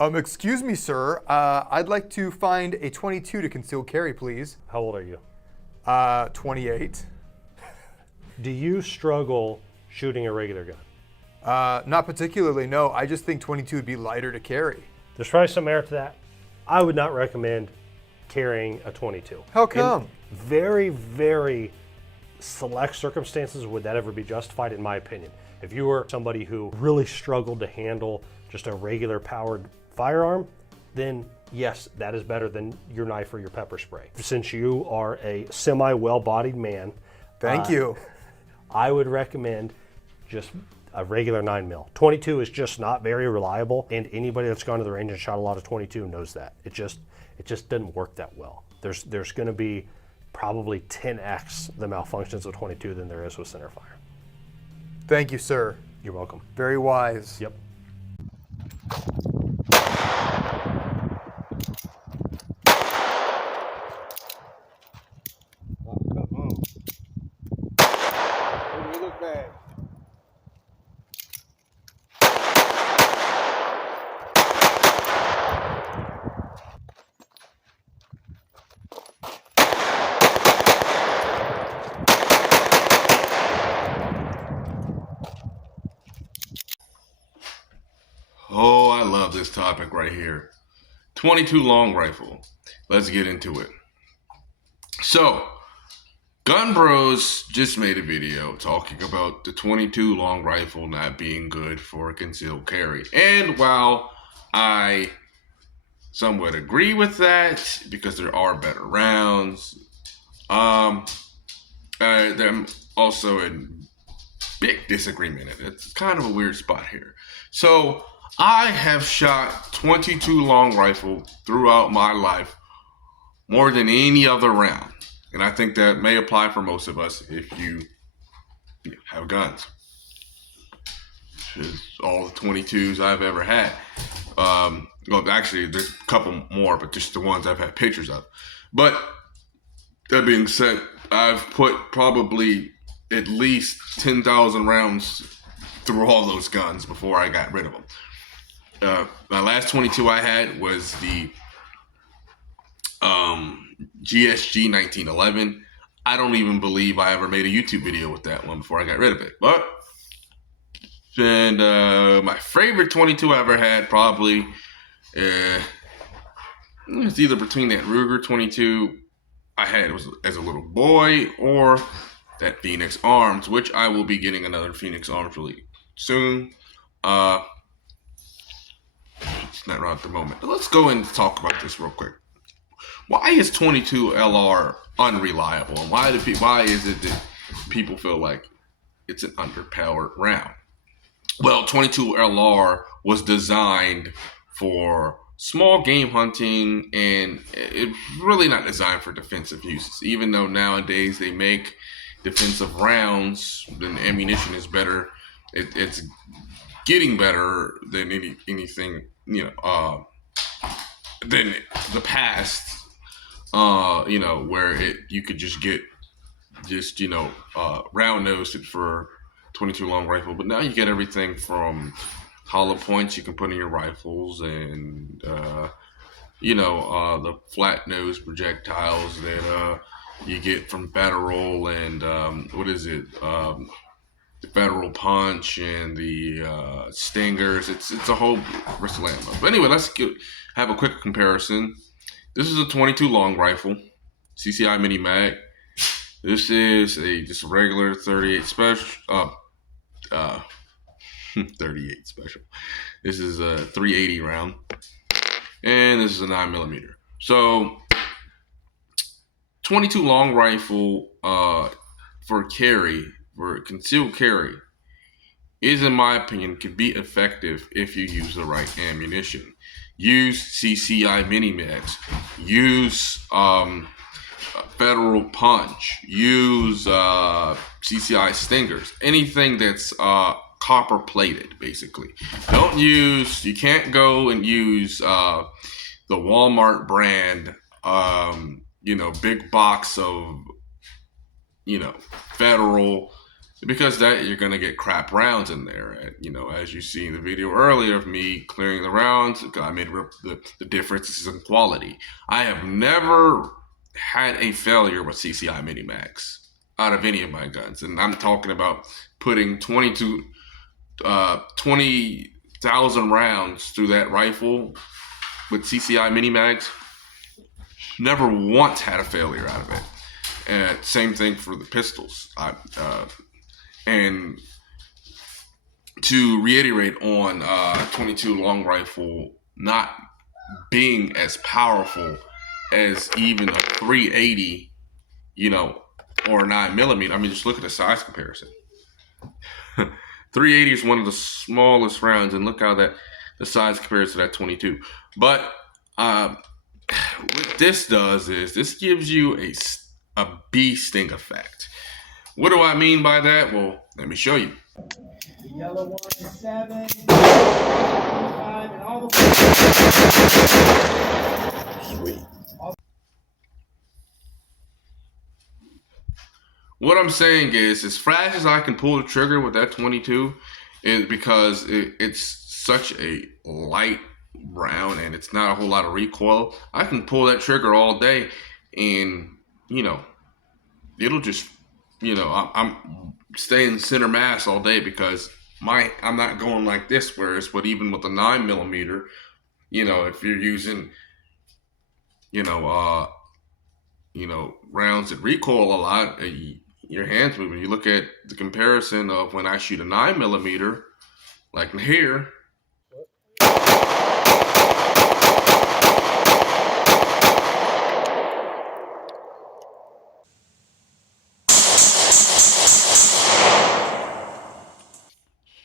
Excuse me, sir. I'd like to find a 22 to concealed carry, please. How old are you? 28. Do you struggle shooting a regular gun? Not particularly, no. I just think 22 would be lighter to carry. There's probably some merit to that. I would not recommend carrying a 22. How come? In very, very select circumstances would that ever be justified, in my opinion. If you were somebody who really struggled to handle just a regular powered firearm, then yes, that is better than your knife or your pepper spray. Since you are a semi-well-bodied man, Thank you. I would recommend just a regular 9mm. 22 is just not very reliable, and anybody that's gone to the range and shot a lot of 22 knows that. It just doesn't work that well. There's going to be probably 10x the malfunctions of 22 than there is with centerfire. Thank you, sir. You're welcome. Very wise. Yep. Oh, I love this topic right here. 22 long rifle. Let's get into it. So, Gun Bros just made a video talking about the 22 long rifle not being good for concealed carry. And while I somewhat agree with that because there are better rounds, I'm also in big disagreement. It's kind of a weird spot here. So, I have shot 22 long rifle throughout my life more than any other round. And I think that may apply for most of us if you have guns. It's all the 22s I've ever had. Well, actually, there's a couple more, but just the ones I've had pictures of. But that being said, I've put probably at least 10,000 rounds through all those guns before I got rid of them. My last 22 I had was the GSG 1911. I don't even believe I ever made a YouTube video with that one before I got rid of it. But and my favorite 22 I ever had probably it's either between that Ruger 22 I had as a little boy or that Phoenix Arms, which I will be getting another Phoenix Arms really soon. It's not right at the moment. But let's go and talk about this real quick. Why is 22 LR unreliable, and why is it that people feel like it's an underpowered round? Well, 22 LR was designed for small game hunting, and it's really not designed for defensive uses. Even though nowadays they make defensive rounds, then the ammunition is better. It's getting better than anything, than the past, where you could just get round nosed for 22 long rifle. But now you get everything from hollow points you can put in your rifles and, the flat nose projectiles that you get from Federal and, the Federal Punch and the Stingers. It's a whole bristle ammo. But anyway, let's have a quick comparison. This is a 22 long rifle, CCI mini mag. This is just a regular 38 special. 38 special. This is a 380 round, and this is a 9mm. So, 22 long rifle for concealed carry is, in my opinion, could be effective if you use the right ammunition. Use CCI mini mags. Use Federal Punch. Use CCI Stingers. Anything that's copper plated, basically. You can't go and use the Walmart brand, big box of, Federal because that you're gonna get crap rounds in there. And, you know, as you see in the video earlier of me clearing the rounds, I made the differences in quality. I have never had a failure with CCI Mini Mags out of any of my guns, and I'm talking about putting 20,000 rounds through that rifle with CCI Mini Mags. Never once had a failure out of it. And same thing for the pistols. And to reiterate on 22 long rifle not being as powerful as even a 380, you know, or 9mm. I mean, just look at the size comparison. 380 is one of the smallest rounds, and look how that the size compares to that 22. But what this does is this gives you a bee sting effect. What do I mean by that? Well, let me show you. The yellow one is 7, 5, and all the way. Sweet. What I'm saying is, as fast as I can pull the trigger with that 22, is because it's such a light round and it's not a whole lot of recoil. I can pull that trigger all day, and you know, it'll just, you know, I'm staying center mass all day because I'm not going like this. Whereas, but even with the 9mm, you know, if you're using, you know, rounds that recoil a lot, your hands move. When you look at the comparison of when I shoot a 9mm, like here.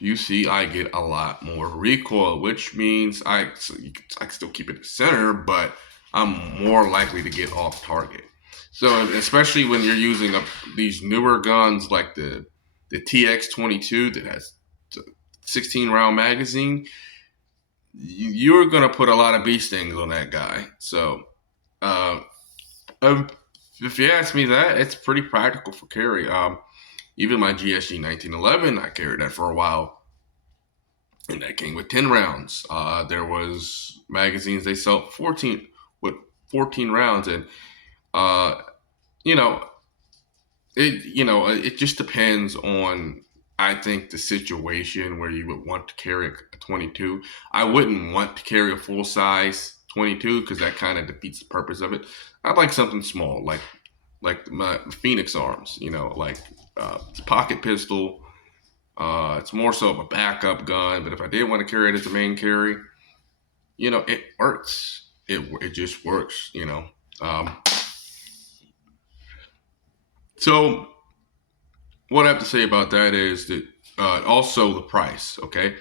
You see, I get a lot more recoil, which means I can still keep it at center, but I'm more likely to get off target. So, especially when you're using these newer guns like the TX22 that has 16 round magazine, you're gonna put a lot of bee stings on that guy. So, if you ask me that, it's pretty practical for carry. Even my GSG 1911, I carried that for a while, and that came with 10 rounds. There was magazines they sell 14 with 14 rounds, and you know, it just depends on, I think, the situation where you would want to carry a 22. I wouldn't want to carry a full size 22 because that kind of defeats the purpose of it. I'd like something small, like my Phoenix arms, you know, like it's a pocket pistol. It's more so of a backup gun, but if I did want to carry it as a main carry, you know, it works. It just works, you know. So what I have to say about that is that also the price, okay?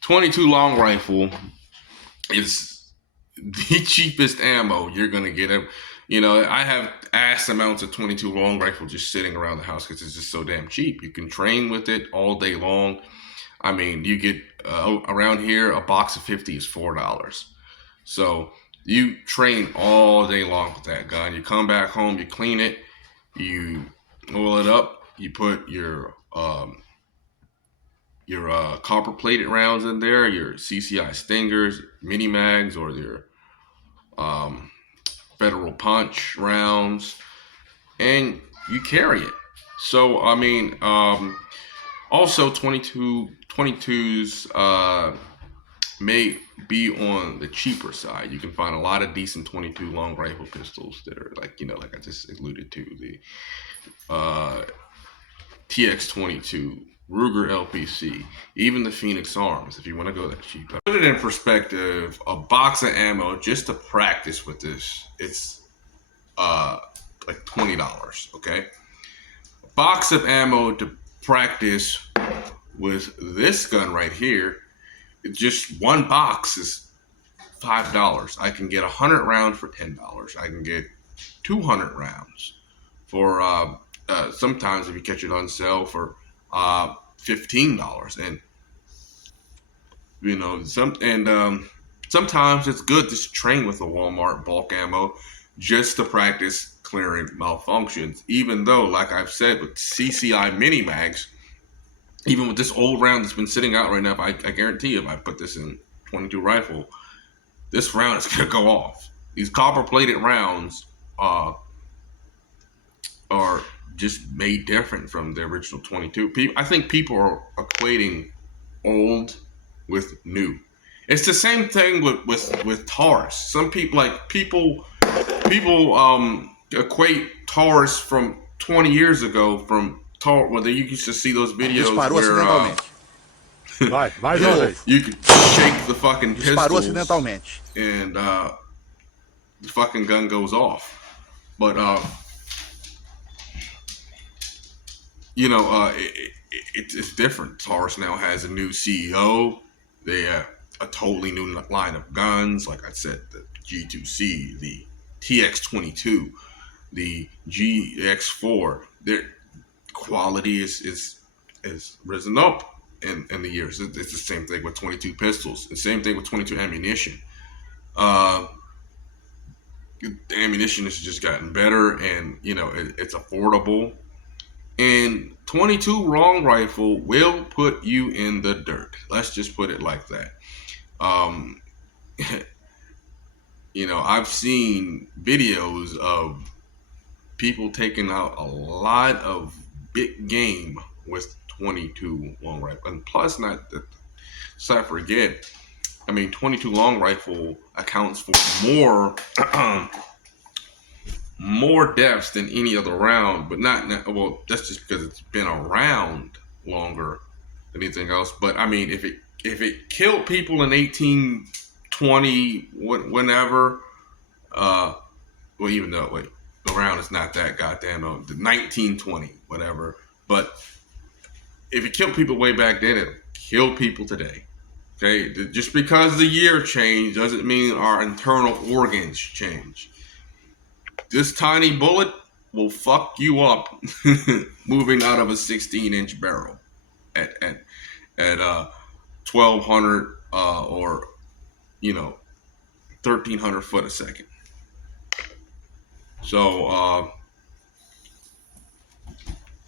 22 long rifle is the cheapest ammo you're going to get. You know, I have ass amounts of 22 long rifle just sitting around the house because it's just so damn cheap. You can train with it all day long. I mean, you get around here, a box of 50 is $4. So you train all day long with that gun. You come back home, you clean it, you oil it up, you put your copper plated rounds in there, your CCI Stingers, mini mags, or your Federal Punch rounds, and you carry it. So I mean, also 22s may be on the cheaper side. You can find a lot of decent 22 long rifle pistols that are like, you know, like I just alluded to, the TX22, Ruger LPC, even the Phoenix Arms, if you want to go that cheap. Put it in perspective, a box of ammo just to practice with this, it's like $20, okay? A box of ammo to practice with this gun right here, just one box is $5. I can get 100 rounds for $10. I can get 200 rounds for sometimes if you catch it on sale for $15. And you know, sometimes it's good to train with a Walmart bulk ammo just to practice clearing malfunctions. Even though, like I've said, with CCI mini mags, even with this old round that's been sitting out right now, I guarantee you, if I put this in 22 rifle, this round is gonna go off. These copper-plated rounds are just made different from the original 22. I think people are equating old with new. It's the same thing with Taurus. Some people equate Taurus from 20 years ago from Taurus. Well, you used to see those videos Disparou where acidentalmente. Vai de uma vez. you could shake the fucking Disparou pistols acidentalmente. and the fucking gun goes off. But it's different. Taurus now has a new CEO. They have a totally new line of guns. Like I said, the G2C, the TX22, the GX4. Their quality is risen up in the years. It's the same thing with 22 pistols. The same thing with 22 ammunition. The ammunition has just gotten better, and it's affordable. And 22 long rifle will put you in the dirt. Let's just put it like that. I've seen videos of people taking out a lot of big game with 22 long rifle. And plus, not that, so I forget, 22 long rifle accounts for more deaths than any other round, but well, that's just because it's been around longer than anything else. But if it killed people in 1820, whenever, well, even though the round is not that goddamn old, the 1920, whatever. But if it killed people way back then, it killed people today. Okay, just because the year changed doesn't mean our internal organs change. This tiny bullet will fuck you up moving out of a 16-inch barrel at 1,200 or 1,300 foot a second. So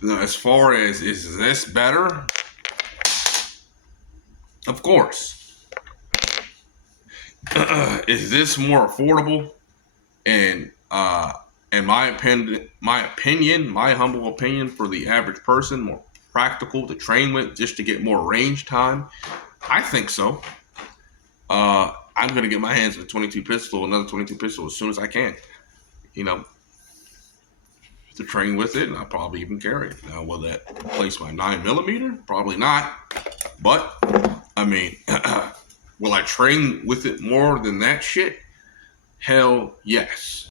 as far as is this better? Of course. Is this more affordable? And in my humble opinion, for the average person, more practical to train with, just to get more range time? I think so. I'm going to get my hands on a 22 pistol, another 22 pistol, as soon as I can. To train with it, and I'll probably even carry it. Now, will that replace my 9mm? Probably not. But, will I train with it more than that shit? Hell yes.